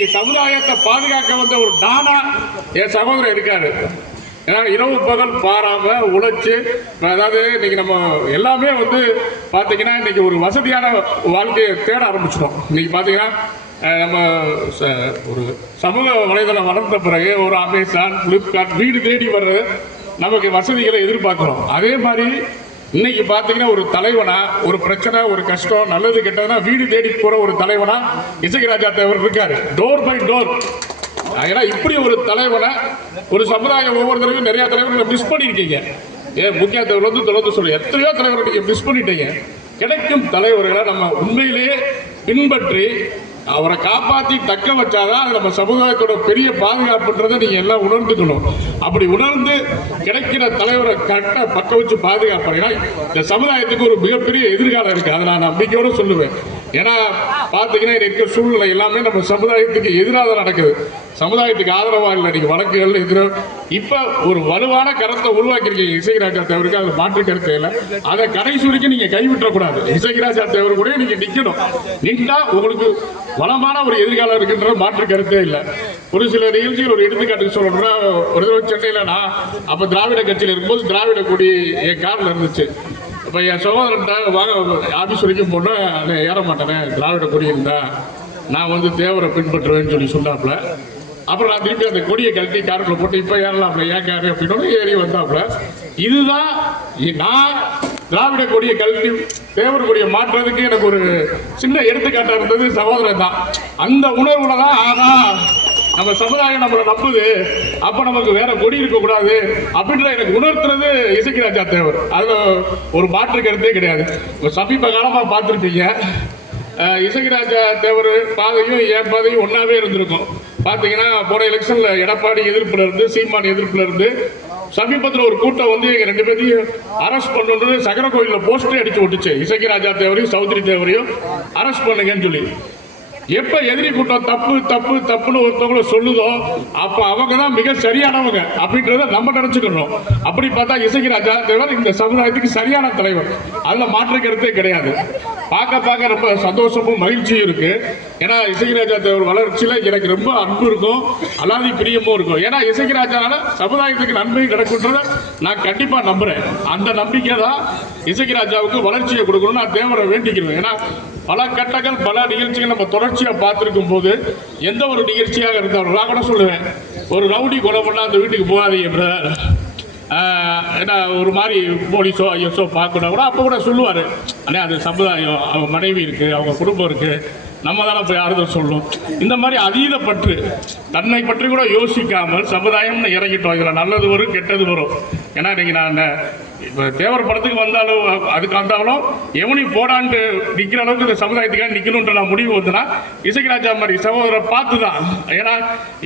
சமுதாயத்தை பாதுகாக்க வந்த ஒரு டானா என் சகோதரர் இருக்காரு. ஏன்னா இரவு பகல் பாராம உழைச்சு, அதாவது இன்னைக்கு நம்ம எல்லாமே பாத்தீங்கன்னா இன்னைக்கு ஒரு வசதியான வாழ்க்கையை தேட ஆரம்பிச்சிட்டோம். இன்னைக்கு பாத்தீங்கன்னா நம்ம ஒரு சமூக வலைதளம் வளர்ந்த பிறகு ஒரு அமேசான், பிளிப்கார்ட் வீடு தேடி வர்றது நமக்கு வசதிகளை எதிர்பார்க்கிறோம். அதே மாதிரி இன்னைக்கு பாத்தீங்கன்னா ஒரு தலைவனா ஒரு பிரச்சனை ஒரு கஷ்டம் நல்லது கெட்டதுன்னா வீடு தேடி போற ஒரு தலைவனா இசைராஜா தேவர் இருக்காரு. Door by door. ஏன்னா இப்படி ஒரு தலைவனை ஒரு சமுதாயம் ஒவ்வொரு தடவையும் நிறைய தலைவர்களை மிஸ் பண்ணிருக்கீங்க. முக்கிய தலைவர் தொடர்ந்து சொல்லி எத்தனையோ தலைவர்கள் நீங்க மிஸ் பண்ணிட்டீங்க. கிடைக்கும் தலைவர்களை நம்ம உண்மையிலேயே பின்பற்றி அவரை காப்பாற்றி தக்க வச்சாதான் நம்ம சமுதாயத்தோட பெரிய பாதுகாப்புன்றதை நீங்க எல்லாம் உணர்ந்துக்கணும். அப்படி உணர்ந்து கிடைக்கிற தலைவரை கரெக்டா பக்க வச்சு பாதுகாப்பாங்க. இந்த சமுதாயத்துக்கு ஒரு மிகப்பெரிய எதிர்காலம் இருக்கு. அதை நான் நம்பிக்கையோட சொல்லுவேன். ஏன்னா பாத்தீங்கன்னா இருக்கிற சூழ்நிலை எல்லாமே நம்ம சமுதாயத்துக்கு எதிராக நடக்குது. சமுதாயத்துக்கு ஆதரவா இல்லை. நீங்க வழக்குகள் எதிராக இப்ப ஒரு வலுவான கருத்தை உருவாக்கிருக்கீங்க இசைராஜா தேவருக்கு. அது மாற்று கருத்து இல்லை. அதை கடைசி வரைக்கும் நீங்க கைவிட்டக்கூடாது. இசைராஜா தேவர் கூட நீங்க நிக்கணும். நின்றா உங்களுக்கு வளமான ஒரு எதிர்காலம் இருக்குன்ற மாற்று கருத்தே இல்லை. ஒரு சில நிகழ்ச்சிகள் ஒரு எடுத்துக்காட்டுக்கு சொல்லணும்னா, ஒரு தடவை சென்னையில நான் அப்ப திராவிட கட்சியில் இருக்கும்போது திராவிட கொடி என் கார்ல இருந்துச்சு. இப்போ என் சகோதரன்ட்ட வாங்க ஆஃபீஸ் வரைக்கும் போனால் அதை ஏற மாட்டேனே, திராவிட கொடி இருந்தா நான் தேவரை பின்பற்றுவேன்னு சொல்லி சொன்னாப்புல. அப்புறம் நான் திருப்பி அந்த கொடியை கழட்டி காருக்குள்ள போட்டு இப்போ ஏறலாம்ல ஏன் காரு அப்படின்னு ஏறி வந்தாப்புல. இதுதான் நான் திராவிட கொடியை கழட்டி தேவர் கொடியை மாற்றுறதுக்கு எனக்கு ஒரு சின்ன எடுத்துக்காட்டாக இருந்தது சகோதரன் தான். அந்த உணர்வுல தான் ஆனா நம்ம சமுதாயம் நம்மளை நம்புது, அப்ப நமக்கு வேற கொடி இருக்கக்கூடாது அப்படின்ற எனக்கு உணர்த்துறது இசைராஜா தேவர். அதுல ஒரு மாற்று கருத்தே கிடையாது. சமீப காலமா பார்த்துருப்பீங்க, இசைராஜா தேவர் பாதையும் என் பாதையும் ஒன்னாவே இருந்திருக்கும். பாத்தீங்கன்னா போன எலெக்ஷன்ல எடப்பாடி எதிர்ப்புல இருந்து சீமான் எதிர்ப்புல இருந்து சமீபத்தில் ஒரு கூட்டம் எங்க ரெண்டு பேரையும் அரெஸ்ட் பண்ணு சகர கோயில போஸ்டே அடிச்சு விட்டுச்சு. இசைராஜா தேவரையும் சௌத்ரி தேவரையும் அரெஸ்ட் பண்ணுங்கன்னு சொல்லி. எப்ப எதிரி கூட்டம் தப்பு தப்பு தப்புன்னு ஒருத்தவங்கள சொல்லுதோ அப்ப அவங்க தான் மிக சரியானவங்க அப்படின்றத நம்ம நினைச்சுக்கணும். அப்படி பார்த்தா இசைராஜா தேவர் இந்த சமுதாயத்துக்கு சரியான தலைவர். அதுல மாற்று கருத்தே கிடையாது. பார்க்க ரொம்ப சந்தோஷமும் மகிழ்ச்சியும் இருக்கு. ஏன்னா இசைராஜா தேவர் வளர்ச்சியில எனக்கு ரொம்ப அன்பு இருக்கும், அலாதி பிரியமும் இருக்கும். ஏன்னா இசைராஜானால சமுதாயத்துக்கு நன்மை கிடைக்கும்ன்றத நான் கண்டிப்பா நம்புறேன். அந்த நம்பிக்கை தான் இசைராஜாவுக்கு வளர்ச்சியை கொடுக்கணும்னு நான் தேவரை வேண்டிக்கிறேன். ஏன்னா பல கட்டங்கள் பல நிகழ்ச்சிகள் நம்ம தொடர்ச்சியா பார்த்திருக்கும் போது எந்த ஒரு நிகழ்ச்சியாக இருந்தாலும் நான் கூட சொல்லுவேன், ஒரு ரவுடி கொலை பண்ணா அந்த வீட்டுக்கு போகாதீங்க பிரதர், ஏன்னா ஒரு மாதிரி போலீஸோ ஐஎஸ்ஓ பார்க்கணும் கூட அப்போ கூட சொல்லுவார், அண்ணே அது சமுதாயம், அவங்க மனைவி இருக்கு, அவங்க குடும்பம் இருக்கு, நம்ம தானே போய் ஆறுதல் சொல்லணும். இந்த மாதிரி அதீத பற்று தன்னை பற்றி கூட யோசிக்காமல் சமுதாயம்னு இறங்கிட்டோம். இதில் நல்லது வரும் கெட்டது வரும். ஏன்னா இன்னைக்கு நான் இப்போ தேவர் படத்துக்கு வந்தாலும் அதுக்கு வந்தாலும் எவனி போடான்ட்டு நிற்கிற அளவுக்கு இந்த சமுதாயத்துக்காக நிற்கணுன்ற நான் முடிவு வந்துன்னா இசைராஜா மாதிரி சகோதரரை பார்த்து தான். ஏன்னா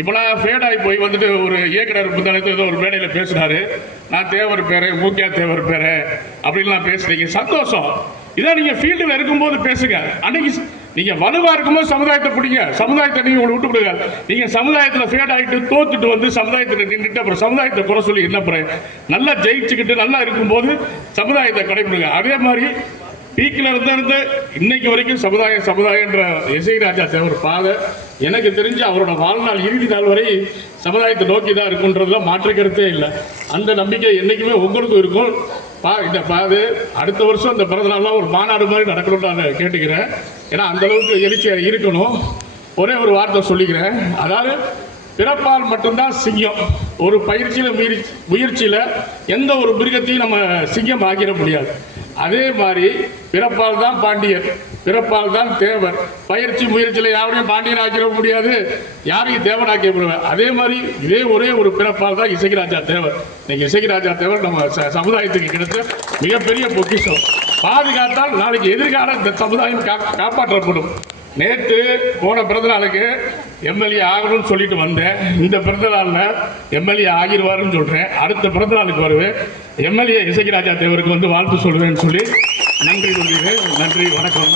இப்போலாம் ஃபேடாகி போய் ஒரு இயக்குனர் புத்தகத்தை ஏதோ ஒரு மேடையில் பேசினாரு, நான் தேவர் பேரு மூக்கியா தேவர் பேரு அப்படின்லாம் பேசுறீங்க, சந்தோஷம். இதான் நீங்க ஃபீல்டில் இருக்கும்போது பேசுங்க. அன்னைக்கு நீங்க வலுவா இருக்கும்போது சமுதாயத்தை பிடிங்க, சமுதாயத்தை நீங்க விட்டு விடுங்க. நீங்க சமுதாயத்துல ஃபேட் ஆகிட்டு தோத்துட்டு சமுதாயத்தில் நின்றுட்டு அப்புறம் சமுதாயத்தை குறை சொல்லி என்ன பண்ண, நல்லா ஜெயிச்சுக்கிட்டு நல்லா இருக்கும்போது சமுதாயத்தை கடைபிடிங்க. அதே மாதிரி பீக்கில் இருந்து இன்னைக்கு வரைக்கும் சமுதாயன்ற இசைராஜா தேவர் பாதை எனக்கு தெரிஞ்சு அவரோட வாழ்நாள் இறுதி நாள் வரை சமுதாயத்தை நோக்கி தான் இருக்குன்றதுல மாற்று கருத்தே இல்லை. அந்த நம்பிக்கை என்னைக்குமே உங்களுக்கும் இருக்கும். இந்த பாது அடுத்த வருஷம் இந்த பிறந்த நாள்லாம் ஒரு மாநாடு மாதிரி நடக்கணும்னு நான் கேட்டுக்கிறேன். ஏன்னா அந்த அளவுக்கு எழுச்சியாக இருக்கணும். ஒரே ஒரு வார்த்தை சொல்லிக்கிறேன், அதாவது பிறப்பால் மட்டும்தான் சிங்கம். ஒரு முயற்சியில எந்த ஒரு மிருகத்தையும் நம்ம சிங்கம் ஆக்கிட முடியாது. அதே மாதிரி பிறப்பால் தான் பாண்டியர், பிறப்பால் தான் தேவர். முயற்சியில யாரையும் பாண்டியன் ஆக்கிட முடியாது, யாரையும் தேவன் ஆக்கிய முடியாது. அதே மாதிரி இதே ஒரே ஒரு பிறப்பால் தான் இசைராஜா தேவர். இன்னைக்கு இசைராஜா தேவர் நம்ம சமுதாயத்துக்கு கிடைத்த மிகப்பெரிய பொக்கிஷம். பாதுகாத்தால் நாளைக்கு எதிர்கால இந்த சமுதாயம் காப்பாற்றப்படும். நேற்று போன பிறந்த நாளுக்கு எம்எல்ஏ ஆகணும்னு சொல்லிட்டு வந்தேன். இந்த பிறந்த நாளில் எம்எல்ஏ ஆகிடுவாருன்னு சொல்கிறேன். அடுத்த பிறந்த நாளுக்கு வருவேன், எம்எல்ஏ இசைராஜா தேவருக்கு வாழ்த்து சொல்லுவேன்னு சொல்லி நன்றி சொல்கிறேன். நன்றி, வணக்கம்.